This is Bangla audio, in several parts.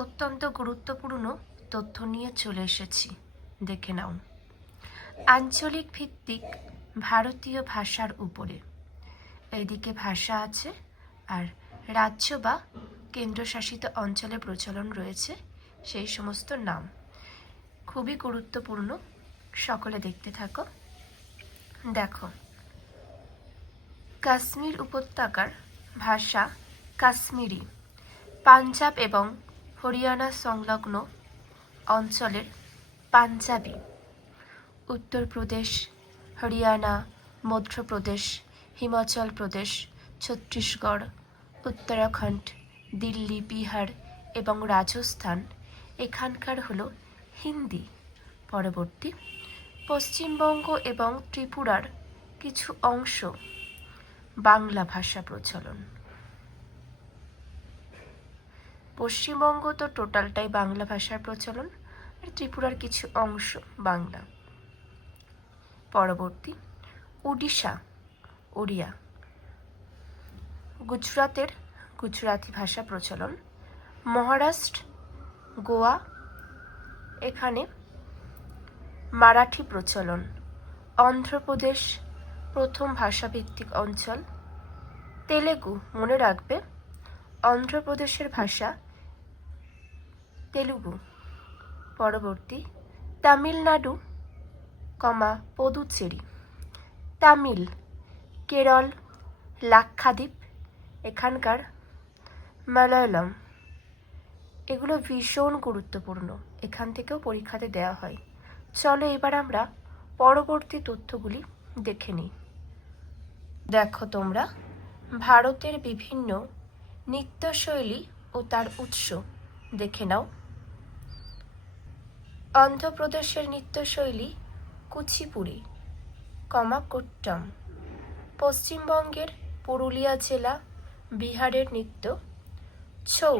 অত্যন্ত গুরুত্বপূর্ণ তথ্য নিয়ে চলে এসেছি, দেখে নাও। আঞ্চলিক ভিত্তিক ভারতীয় ভাষার উপরে এইদিকে ভাষা আছে, আর রাজ্য বা কেন্দ্রশাসিত অঞ্চলে প্রচলন রয়েছে সেই সমস্ত নাম। খুবই গুরুত্বপূর্ণ, সকলে দেখতে থাকো। দেখো, কাশ্মীর উপত্যকার ভাষা কাশ্মীরি, পাঞ্জাব এবং হরিয়ানা সংলগ্ন অঞ্চলের পাঞ্জাবি, উত্তরপ্রদেশ, হরিয়ানা, মধ্যপ্রদেশ, হিমাচল প্রদেশ, ছত্তিশগড়, উত্তরাখণ্ড, দিল্লি, বিহার এবং রাজস্থান এখানকার হলো হিন্দি। পরবর্তী, পশ্চিমবঙ্গ এবং ত্রিপুরার কিছু অংশ বাংলা ভাষা প্রচলন। পশ্চিমবঙ্গ তো টোটালটাই বাংলা ভাষার প্রচলন, আর ত্রিপুরার কিছু অংশ বাংলা। পরবর্তী, উড়িষ্যা ওড়িয়া, গুজরাতের গুজরাতি ভাষা প্রচলন। মহারাষ্ট্র, গোয়া এখানে মারাঠি প্রচলন। অন্ধ্রপ্রদেশ প্রথম ভাষাভিত্তিক অঞ্চল। তেলেগু, মনে রাখবে অন্ধ্রপ্রদেশের ভাষা তেলুগু। পরবর্তী, তামিলনাড়ু, পদুচেরি। তামিল, কেরল, লাক্ষাদ্বীপ এখানকার মালয়ালম। এগুলো ভীষণ গুরুত্বপূর্ণ, এখান থেকেও পরীক্ষাতে দেওয়া হয়। চলো এবার আমরা পরবর্তী তথ্যগুলি দেখে নিই। দেখো তোমরা, ভারতের বিভিন্ন নৃত্যশৈলী ও তার উৎস দেখে নাও। অন্ধ্রপ্রদেশের নৃত্যশৈলী কুচিপুড়ি, কোট্টম। পশ্চিমবঙ্গের পুরুলিয়া জেলা, বিহারের নৃত্য ছৌ।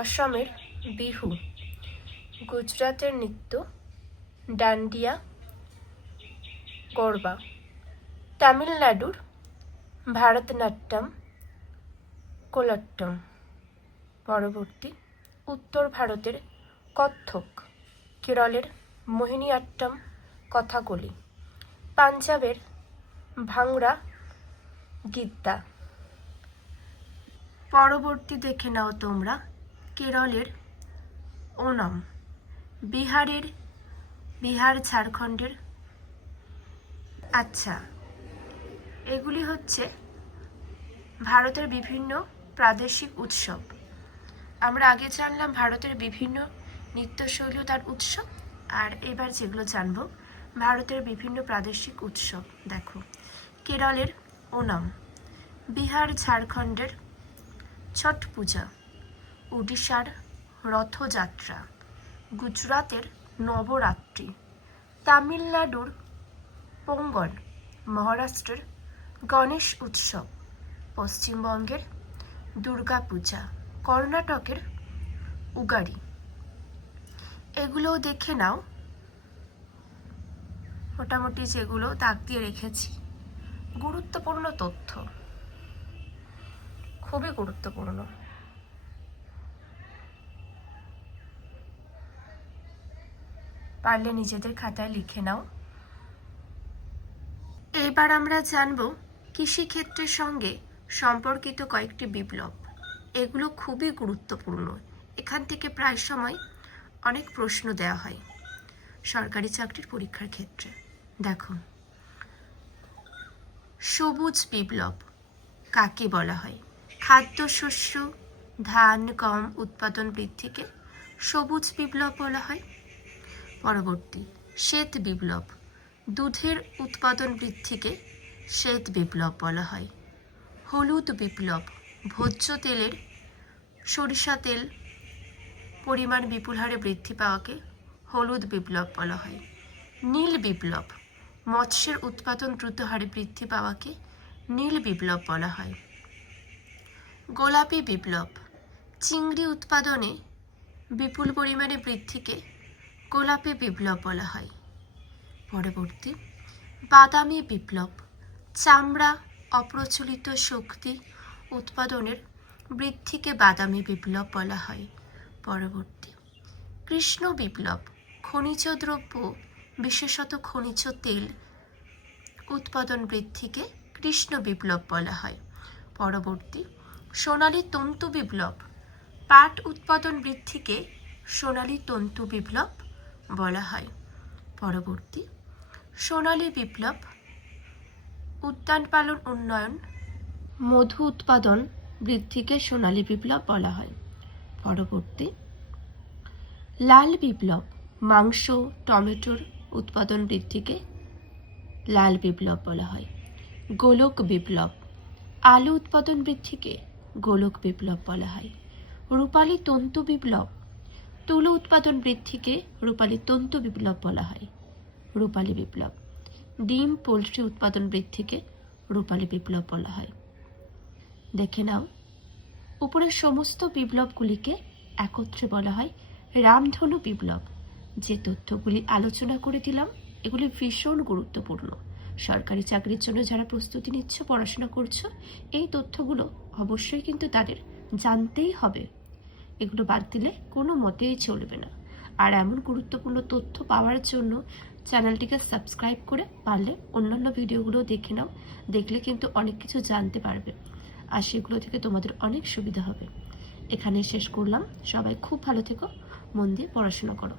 অসমের বিহু। গুজরাটের নৃত্য ডান্ডিয়া, গরবা। তামিলনাড়ুর ভারতনাট্যম, কোলাট্টম। পরবর্তী, উত্তর ভারতের কত্থক, কেরলের মোহিনীআট্টম, কথাকলি। পাঞ্জাবের ভাংড়া, গিদ্দা। পরবর্তী দেখে নাও তোমরা, কেরলের ওনাম। বিহার ঝাড়খণ্ডের। আচ্ছা, এগুলি হচ্ছে ভারতের বিভিন্ন প্রাদেশিক উৎসব। আমরা আগে জানলাম ভারতের বিভিন্ন নৃত্যশৈলী ও তার উৎসব, আর এবার যেগুলো জানব ভারতের বিভিন্ন প্রাদেশিক উৎসব। দেখো, কেরলের ওনাম, বিহার ঝাড়খণ্ডের ছট পূজা, উড়িষ্যার রথযাত্রা, গুজরাতের নবরাত্রি, তামিলনাড়ুর পোঙ্গল, মহারাষ্ট্রের গণেশ উৎসব, পশ্চিমবঙ্গের দুর্গাপূজা, কর্ণাটকের উগাড়ি। এগুলোও দেখে নাও, মোটামুটি যেগুলো দাগ দিয়ে রেখেছি। গুরুত্বপূর্ণ তথ্য, খুবই গুরুত্বপূর্ণ। পারলে নিজেদের খাতায় লিখে নাও। এবার আমরা জানব কৃষিক্ষেত্রের সঙ্গে সম্পর্কিত কয়েকটি বিপ্লব। এগুলো খুবই গুরুত্বপূর্ণ, এখান থেকে প্রায় সময় অনেক প্রশ্ন দেওয়া হয় সরকারি চাকরির পরীক্ষার ক্ষেত্রে। দেখো, সবুজ বিপ্লব কাকে বলা হয়? খাদ্যশস্য, ধান, গম উৎপাদন বৃদ্ধিকে সবুজ বিপ্লব বলা হয়। পরবর্তী, শ্বেত বিপ্লব, দুধের উৎপাদন বৃদ্ধিকে শ্বেত বিপ্লব বলা হয়। হলুদ বিপ্লব, ভোজ্য তেলের, সরিষা তেল পরিমাণ বিপুল হারে বৃদ্ধি পাওয়াকে হলুদ বিপ্লব বলা হয়। নীল বিপ্লব, মৎস্যের উৎপাদন দ্রুত হারে বৃদ্ধি পাওয়াকে নীল বিপ্লব বলা হয়। গোলাপি বিপ্লব, চিংড়ি উৎপাদনে বিপুল পরিমাণে বৃদ্ধিকে গোলাপি বিপ্লব বলা হয়। পরবর্তী, বাদামি বিপ্লব, চামড়া অপ্রচলিত শক্তি উৎপাদনের বৃদ্ধিকে বাদামি বিপ্লব বলা হয়। পরবর্তী কৃষ্ণ বিপ্লব, খনিজ দ্রব্য বিশেষত খনিজ তেল উৎপাদন বৃদ্ধিকে কৃষ্ণ বিপ্লব বলা হয়। পরবর্তী সোনালী তন্তু বিপ্লব, পাট উৎপাদন বৃদ্ধিকে সোনালী তন্তু বিপ্লব বলা হয়। পরবর্তী সোনালী বিপ্লব, উদ্যান পালন উন্নয়ন মধু উৎপাদন বৃদ্ধিকে সোনালী বিপ্লব বলা হয়। পরবর্তী লাল বিপ্লব, মাংস টমেটোর উৎপাদন বৃদ্ধিকে লাল বিপ্লব বলা হয়। গোলক বিপ্লব, আলু উৎপাদন বৃদ্ধিকে গোলক বিপ্লব বলা হয়। রূপালী তন্তু বিপ্লব, তুলো উৎপাদন বৃদ্ধিকে রূপালী তন্তু বিপ্লব বলা হয়। রূপালী বিপ্লব, ডিম পোলট্রি উৎপাদন বৃদ্ধিকে রূপালী বিপ্লব বলা হয়। দেখে নাও, উপরের সমস্ত বিপ্লবগুলিকে একত্রে বলা হয় রামধনু বিপ্লব। যে তথ্যগুলি আলোচনা করে দিলাম এগুলি ভীষণ গুরুত্বপূর্ণ। সরকারি চাকরির জন্য যারা প্রস্তুতি নিচ্ছ, পড়াশোনা করছো, এই তথ্যগুলো অবশ্যই কিন্তু তাদের জানতেই হবে। এগুলো বাদ দিলে কোনো মতেই চলবে না। আর এমন গুরুত্বপূর্ণ তথ্য পাওয়ার জন্য চ্যানেলটিকে সাবস্ক্রাইব করে পারলে অন্যান্য ভিডিওগুলো দেখে নাও। দেখলে কিন্তু অনেক কিছু জানতে পারবে, আর সেগুলো থেকে তোমাদের অনেক সুবিধা হবে। এখানে শেষ করলাম। সবাই খুব ভালো থেকো, মন দিয়ে পড়াশোনা করো।